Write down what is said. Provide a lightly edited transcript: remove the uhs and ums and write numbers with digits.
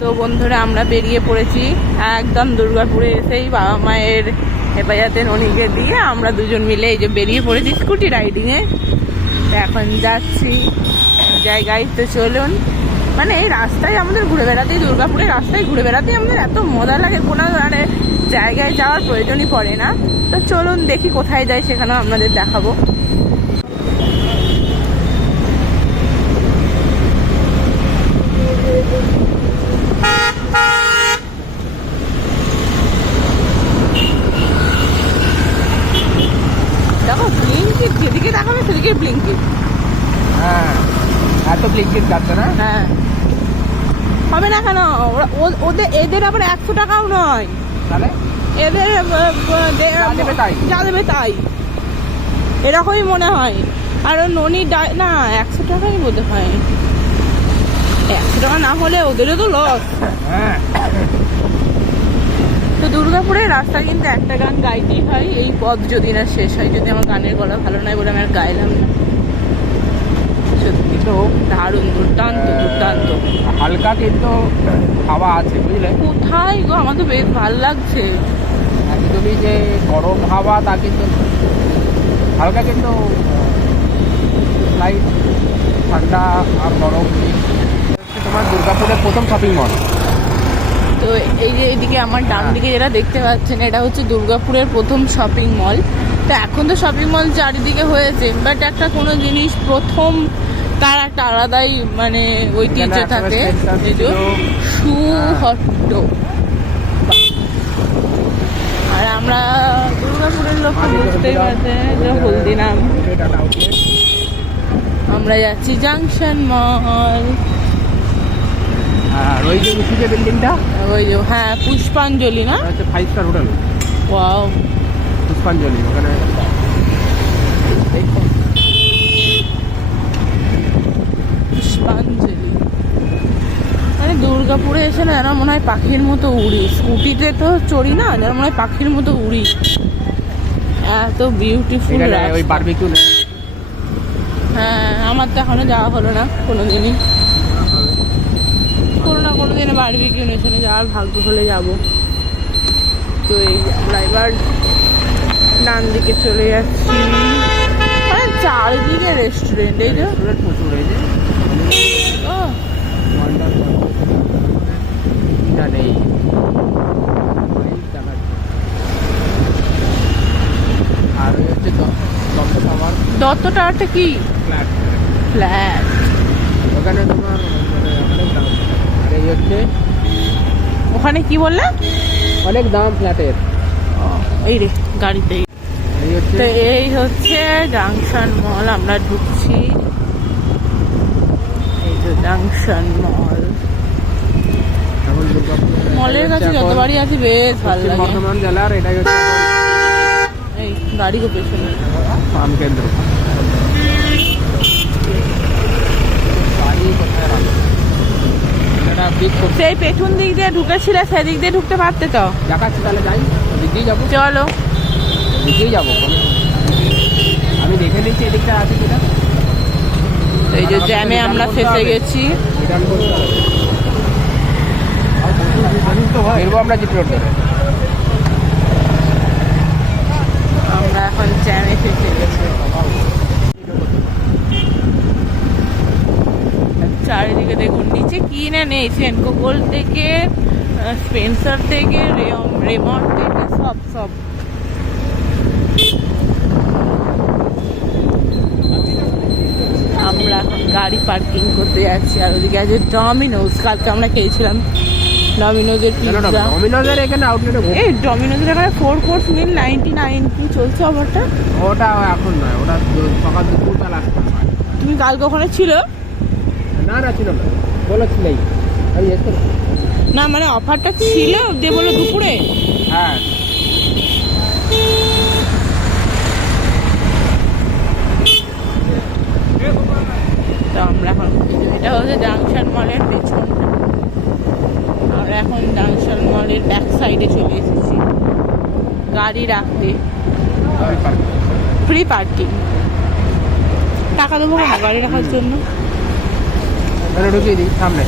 তো বন্ধুরা আমরা বেরিয়ে পড়েছি একদম দুর্গাপুরে এসেই বাবা মায়ের হেফাজতে ননিকে দিয়ে আমরা দুজন মিলে এই যে বেরিয়ে পড়েছি স্কুটি রাইডিংয়ে। এখন যাচ্ছি জায়গায়, তো চলুন। মানে এই রাস্তায় আমাদের ঘুরে বেড়াতেই, দুর্গাপুরের রাস্তায় ঘুরে বেড়াতেই আমাদের এত মজা লাগে, কোনো মানে জায়গায় যাওয়ার প্রয়োজনই পড়ে না। তো চলুন দেখি কোথায় যাই, সেখানেও আপনাদের দেখাবো। দেখো ব্লিঙ্কিট, যেদিকে দেখাবে সেদিকে ব্লিঙ্কিট। হ্যাঁ, এত ব্লিঙ্কিট যাচ্ছে না। হ্যাঁ, হবে না কেন? ওদের এদের আবার 100 টাকাও নয়, তাহলে এদের যা দেবে তাই, এরকমই মনে হয়। আর ননি না 100 টাকাই বোধ হয়, 100 টাকা না হলে ওদেরও তো লস। হ্যাঁ, তো দুর্গাপুরের রাস্তা কিন্তু একটা গান গাইতেই হয়, এই পথ যদি না শেষ হয়। যদি আমার গানের গলা ভালো নয় বলে আমি আর গাইলাম না। সত্যি তো দারুণ, দুর্দান্ত দুর্দান্ত। হালকা কিন্তু হাওয়া আছে, বুঝলে? কোথায় গো, আমার তো বেশ ভালো লাগছে। একদমই যে গরম হাওয়া তা কিন্তু হালকা, কিন্তু লাইট ঠান্ডা আর গরম। তোমার দুর্গাপুরের প্রথম শপিং মল। তো এই যে এইদিকে আমার ডান দিকে যেটা দেখতে পাচ্ছেন, এটা হচ্ছে দুর্গাপুরের প্রথম শপিং মল। তো এখন তো শপিং মল চারিদিকে হয়েছে, বাট একটা কোনো জিনিস প্রথম তার একটা আলাদাই মানে ঐতিহ্য থাকে। সুহট্ট। আর আমরা দুর্গাপুরের লোক বুঝতেই পারছে যে হলদিরাম। আমরা যাচ্ছি জাংশন মল। আর ওই যে উঁচু যে বিল্ডিংটা, ওই যে হ্যাঁ পুষ্পাঞ্জলি না, হচ্ছে 5 স্টার হোটেল। ওয়াও, পুষ্পাঞ্জলি ওখানে। পুষ্পাঞ্জলি মানে দুর্গাপুরে এসে না যেন মনে হয় পাখির মতো উড়ি। স্কুটিতে তো চড়ি না, যেন মনে হয় পাখির মতো উড়ি। এত বিউটিফুল। ওই বারবিকিউ। হ্যাঁ, আমার তো এখনো যাওয়া হলো না কোনোদিনই। কোনোদিন বারবিকিউ নেশনে যাওয়ার ভাগ্য হলে যাব। তো এই আমরা এবার ডান দিকে চলে যাচ্ছি, মানে চারিদিকে রেস্টুরেন্ট। এই যে প্রচুর, এই যে নেই। আর ওই হচ্ছে দত্ত টাওয়ার। দত্ত টাওয়ারটা কি? ফ্ল্যাট। ফ্ল্যাট। ওখানে তোমার মানে অনেক দাম। আর এই হচ্ছে ওখানে কি বললে? অনেক দাম ফ্ল্যাটের। এই রে গাড়িতেই। তো এই হচ্ছে জাংশন মল, আমরা ঢুকছি। এই যে জাংশন মল। মলের কাছে যতবারই আছি বেশ ভালো লাগে। বর্ধমান জেলার এটাই হচ্ছে এই গাড়ি গো পেছনে ফার্ম কেন্দ্র। সেই পেছন দিক দিয়ে ঢুকেছিলে, সেদিক দিয়ে ঢুকতে পারতে তো। দেখাচ্ছি, তাহলে যাই, দিকেই যাবো। চলো, দিকেই যাবো। আমি দেখে নিচ্ছি এদিকটা আছে কিনা। এই যে জ্যামে আমরা ফেসে গেছি। ফিরবো আমরা জিপি রোড থেকে। আমরা এখন জ্যামে ফেসে গেছি। চারিদিকে দেখুন, নিচে কি না নেই, সেনকো গোল্ড থেকে, স্পেন্সার থেকে, রেমন্ড থেকে, সব। আমরা এখন গাড়ি পার্কিং করতে যাচ্ছি। আর ওদিকে আছে ডমিনোজ। কালকে আমরা খেয়েছিলাম ডমিনোজের পিৎজা। ডমিনোজের এখানে আউটলেটে এই ডমিনোজের এখানে 4 কোর্স মিল 99 কি চলছে অফারটা? ওটা এখন নয়, ওটা সকাল দুপুরবেলা আসতে হয়। তুমি কালকে ওখানে ছিল? না ছিল না, বলেছিলেই আমি এসে না, মানে অফারটা ছিল দিয়ে বলো দুপুরে। হ্যাঁ, তো আমরা এখন, এটা হচ্ছে জাংশন মলের পেছন। আমরা এখন জাংশন মলের ব্যাক সাইডে চলে এসেছি গাড়ি রাখতে। Free parking. টাকা দেবো না গাড়ি রাখার জন্য। ঢুকিয়ে দিই সামনে।